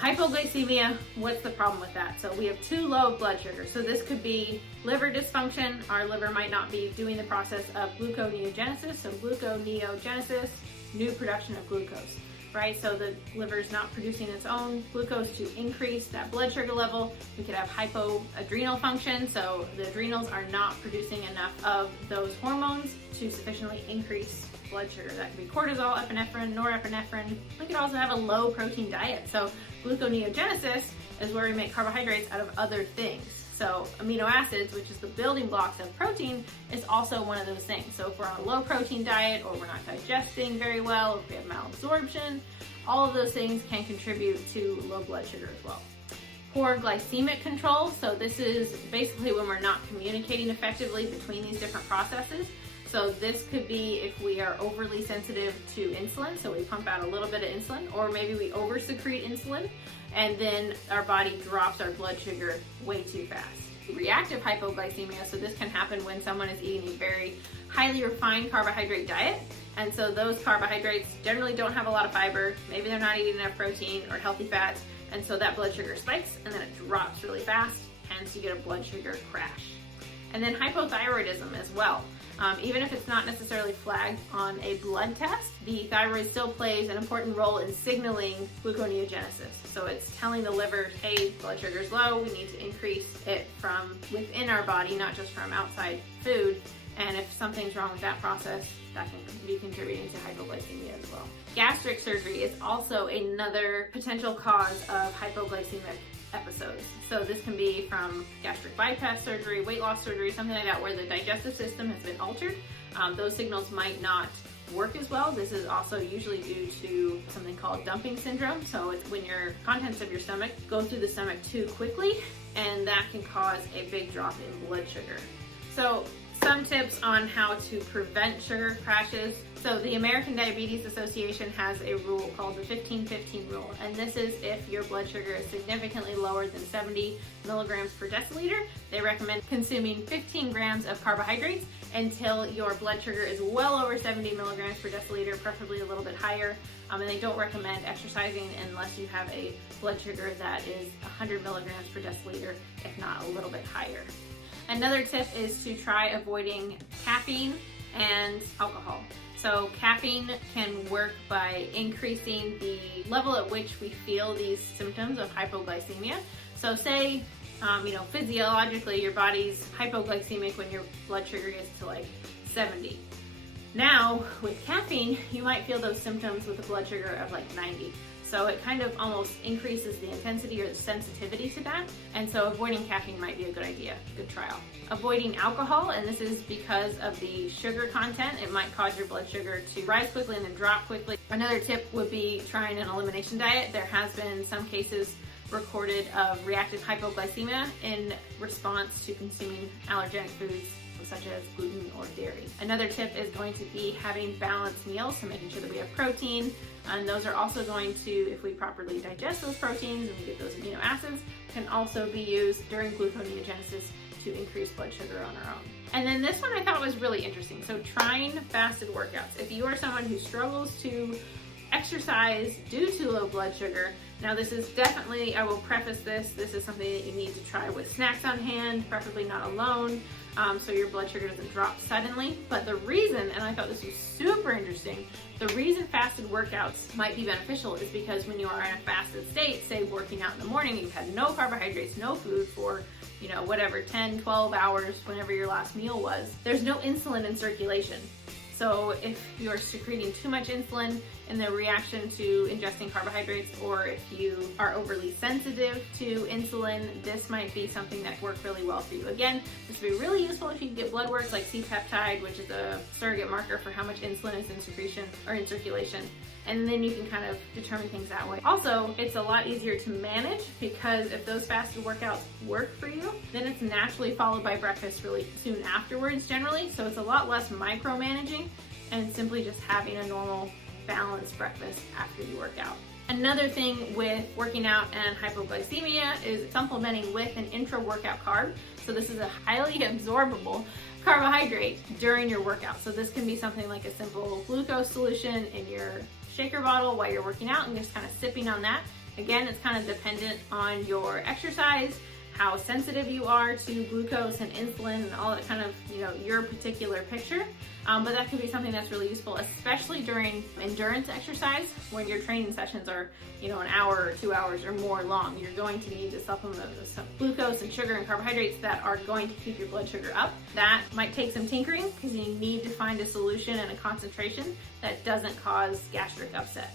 hypoglycemia, what's the problem with that? So we have too low blood sugar. So this could be liver dysfunction. Our liver might not be doing the process of gluconeogenesis. So gluconeogenesis, new production of glucose, right? So the liver is not producing its own glucose to increase that blood sugar level. We could have hypoadrenal function. So the adrenals are not producing enough of those hormones to sufficiently increase blood sugar. That could be cortisol, epinephrine, norepinephrine. We could also have a low protein diet. So gluconeogenesis is where we make carbohydrates out of other things. So amino acids, which is the building blocks of protein, is also one of those things. So if we're on a low protein diet, or we're not digesting very well, or if we have malabsorption, all of those things can contribute to low blood sugar as well. Poor glycemic control. So this is basically when we're not communicating effectively between these different processes. So this could be if we are overly sensitive to insulin, so we pump out a little bit of insulin, or maybe we oversecrete insulin, and then our body drops our blood sugar way too fast. Reactive hypoglycemia, so this can happen when someone is eating a very highly refined carbohydrate diet, and so those carbohydrates generally don't have a lot of fiber, maybe they're not eating enough protein or healthy fats, and so that blood sugar spikes and then it drops really fast, hence you get a blood sugar crash. And then hypothyroidism as well. Even if it's not necessarily flagged on a blood test, the thyroid still plays an important role in signaling gluconeogenesis. So it's telling the liver, hey, blood sugar is low, we need to increase it from within our body, not just from outside food. And if something's wrong with that process, that can be contributing to hypoglycemia as well. Gastric surgery is also another potential cause of hypoglycemic episodes. So this can be from gastric bypass surgery, weight loss surgery, something like that, where the digestive system has been altered. Those signals might not work as well. This is also usually due to something called dumping syndrome. So it's when your contents of your stomach go through the stomach too quickly, and that can cause a big drop in blood sugar. So some tips on how to prevent sugar crashes. So the American Diabetes Association has a rule called the 15-15 rule, and this is if your blood sugar is significantly lower than 70 milligrams per deciliter, they recommend consuming 15 grams of carbohydrates until your blood sugar is well over 70 milligrams per deciliter, preferably a little bit higher. And they don't recommend exercising unless you have a blood sugar that is 100 milligrams per deciliter, if not a little bit higher. Another tip is to try avoiding caffeine and alcohol. So caffeine can work by increasing the level at which we feel these symptoms of hypoglycemia. So say, physiologically your body's hypoglycemic when your blood sugar gets to like 70. Now with caffeine, you might feel those symptoms with a blood sugar of like 90. So it kind of almost increases the intensity or the sensitivity to that. And so avoiding caffeine might be a good idea, good trial. Avoiding alcohol, and this is because of the sugar content. It might cause your blood sugar to rise quickly and then drop quickly. Another tip would be trying an elimination diet. There has been some cases recorded of reactive hypoglycemia in response to consuming allergenic foods such as gluten or dairy. Another tip is going to be having balanced meals, so making sure that we have protein, and those are also going to, if we properly digest those proteins and we get those amino acids, can also be used during gluconeogenesis to increase blood sugar on our own. And then this one I thought was really interesting. So trying fasted workouts. If you are someone who struggles to exercise due to low blood sugar, now this is definitely, I will preface this is something that you need to try with snacks on hand, preferably not alone, so your blood sugar doesn't drop suddenly. But the reason, and I thought this was super interesting, the reason fasted workouts might be beneficial is because when you are in a fasted state, say working out in the morning, you've had no carbohydrates, no food for, 10, 12 hours, whenever your last meal was, there's no insulin in circulation. So if you're secreting too much insulin in the reaction to ingesting carbohydrates, or if you are overly sensitive to insulin, this might be something that works really well for you. Again, this would be really useful if you can get blood work like C-peptide, which is a surrogate marker for how much insulin is in secretion or in circulation. And then you can kind of determine things that way. Also, it's a lot easier to manage because if those fasted workouts work for you, then it's naturally followed by breakfast really soon afterwards generally. So it's a lot less micromanaging and simply just having a normal balanced breakfast after you work out. Another thing with working out and hypoglycemia is supplementing with an intra-workout carb. So this is a highly absorbable carbohydrate during your workout. So this can be something like a simple glucose solution in your shaker bottle while you're working out and just kind of sipping on that. Again, it's kind of dependent on your exercise, how sensitive you are to glucose and insulin and all that kind of, your particular picture. But that could be something that's really useful, especially during endurance exercise when your training sessions are, an hour or 2 hours or more long. You're going to need to supplement with some glucose and sugar and carbohydrates that are going to keep your blood sugar up. That might take some tinkering because you need to find a solution and a concentration that doesn't cause gastric upset.